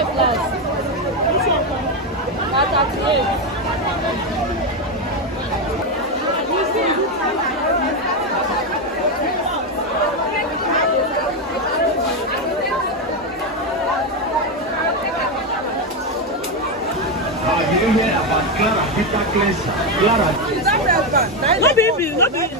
35 last. That's 38. You don't hear about Clara, Peter Cleanser. Clara. No baby, no baby.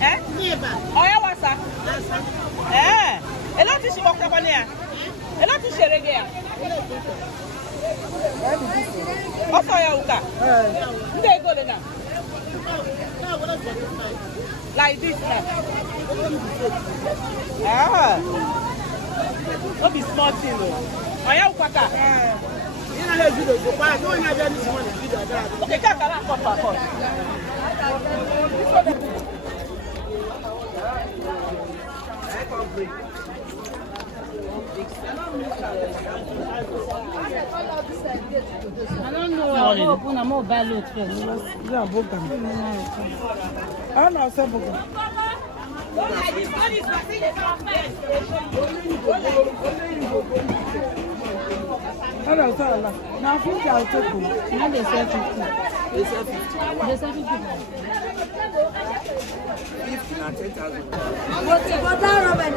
Eh? Oh, yeah, what's that? Eh? A lot is walked up on here. A lot is sharing here. What's your uka? They go now. Like this now. Ah. What is small thing though? Oh, yeah, uka. Okay, come on. I don't know. I'm open. I'm more bad load first. Yeah, book them. I don't know, some book them. Hello, sir. Now, I think I'll take you. Now they sell 50. They sell 50. They sell 50. 50 and 10,000. But that rubber,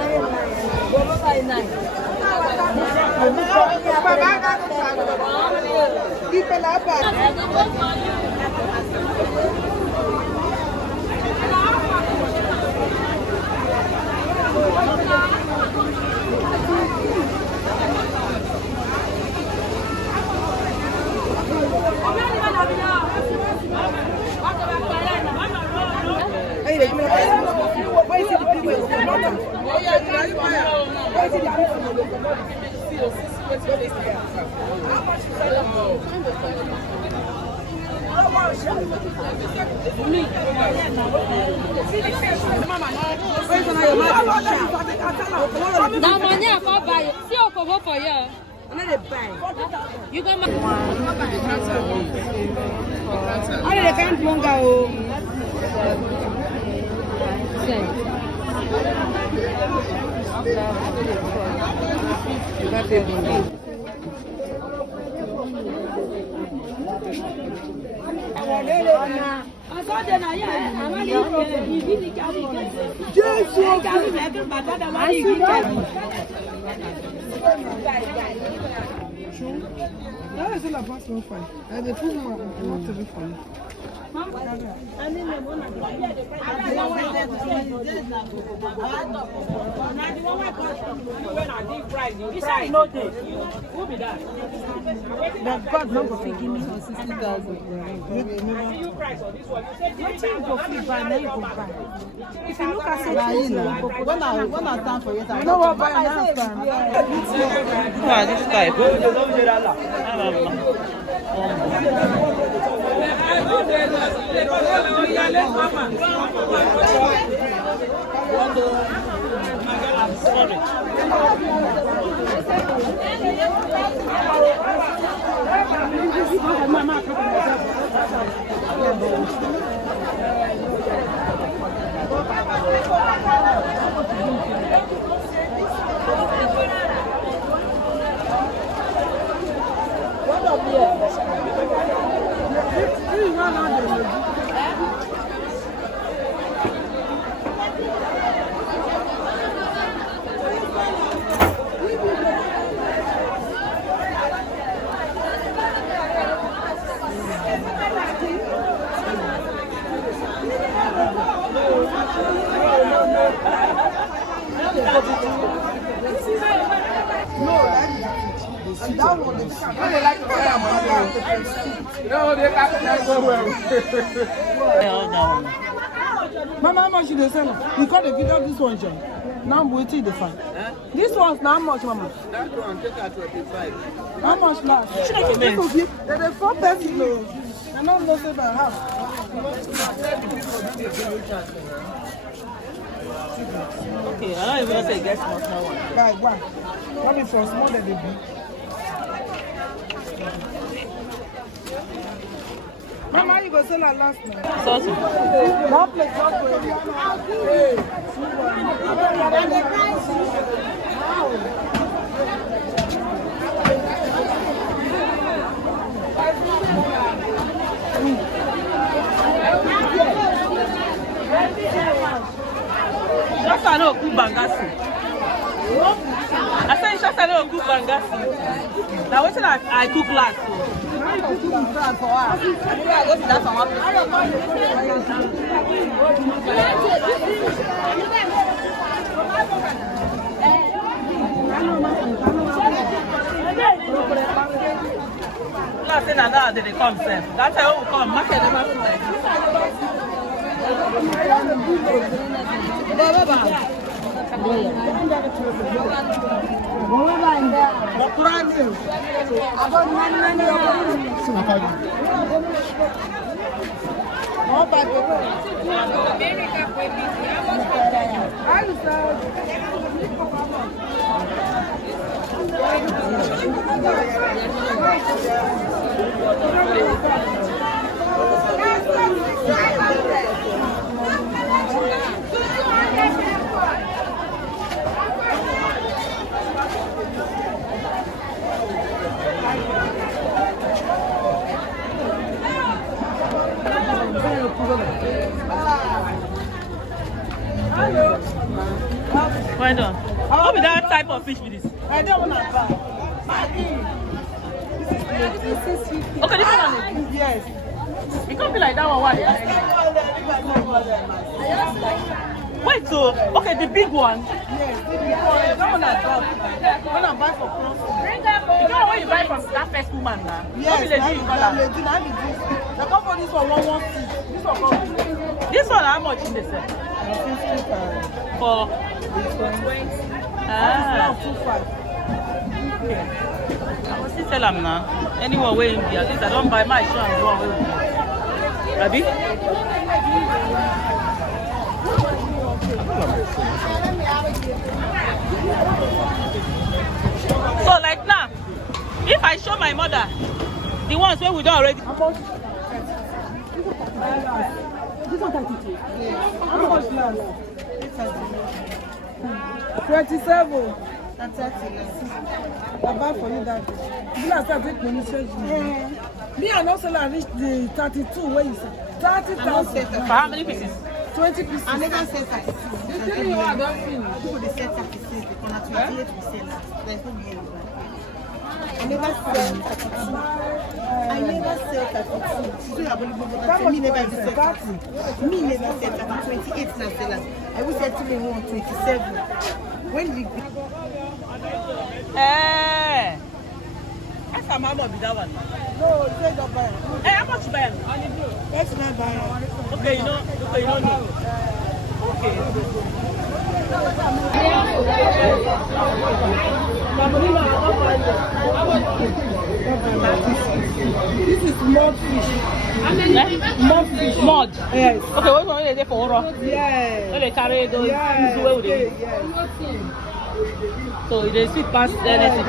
now money I can't buy it. See, I'll come up for you. You got my. I can't longer. That is all about 1.5. And they put more not to be funny. That God not go give me 60,000. If you look at it, when I stand for it, I know what I stand. This guy. Sorry. That one, they like no, they can't go well. Mama, how much did they sell? You got a video of this one, John. Now I'm waiting to find. This one's now how much, Mama? That one, take at 25. How much last? They're 4 pesos. I don't know if I have. Okay, I don't even say get small one. Like one. Not be for small than the big. Mama, you go sell her last night. Sauce. One plate, one plate. I said, just I don't cook bangasi. Now, what's that I cook last? I cook last for her. Maybe I go to that for Last thing I know, they come, sir. That's how we come. Market never Why not? What be that type of fish with this? I don't want to buy. Okay, this one. Yes. It can't be like that one. Why? Wait, so okay, the big one. Yes, the big one. That one I bought. When I buy for cross. The one when you buy from that first woman now. Yes, They come for this one 116. This one come. This one how much in the set? 50 For 20. ah. 25. Okay. I will still tell them now. Anyone way in there, at least I don't buy my shoe and go away with me. Abi? So like now, if I show my mother the ones where we don't already. How much? This one 32. How much last? 27. And 30. I buy for you that. You last time take money change. Me and also I reached the 32 where you said 30,000. For how many pieces? 20 pieces. I never said 36. You tell me what I don't finish. People they said 36, they can have 28%. There's no being I never said 32. I never said 32. So you're available for that. Me never said 30. Me never said 28 now sellers. I will say to me 127. When we Eh. That's how much be that one. No, you say don't buy it. Hey, how much buy? let's not buy it. Okay, you know know. Okay. This is mud fish. Mud fish. Mud. Yes. Okay, what one is there for oro? Yes. When they carry those Yes. away with it. Yes. So they sweet past anything.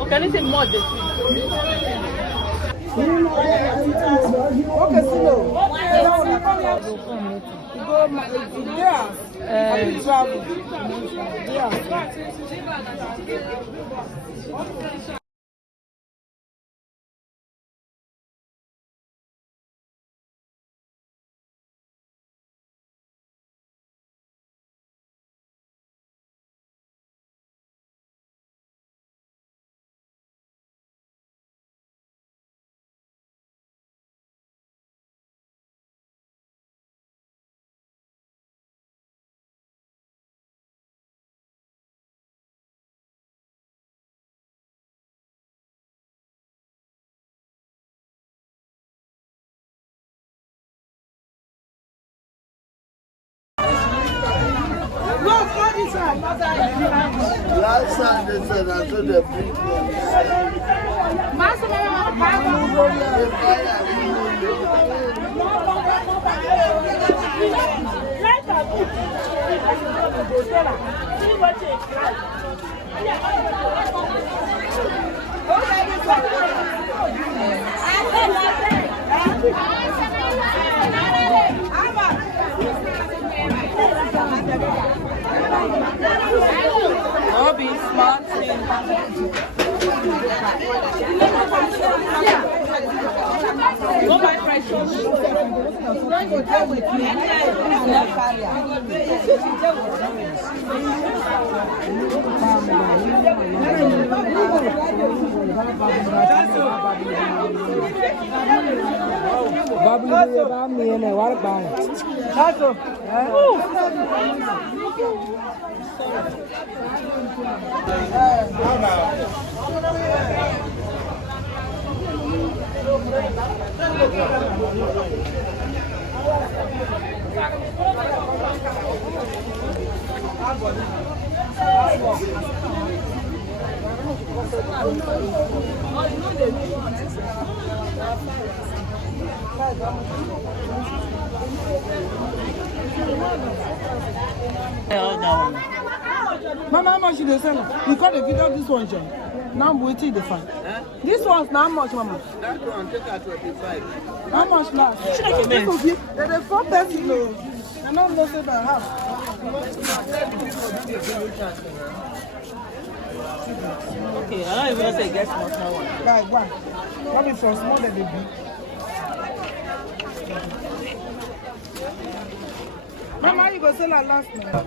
Okay, anything mud they sweet. Okay, so no. You go there. You travel. Yeah. Last time they said I told the big I'll be smart. Go buy fresh fish. Mama, how much you dey sell? You got a video of this one, John. Now I'm waiting to find. This one's now how much, Mama? That one take her 25. How much last? They're 4 person. No. I don't know if I have. Okay, I don't even say get small one. Like one. What is from small than the big? Mama, you go sell her last night.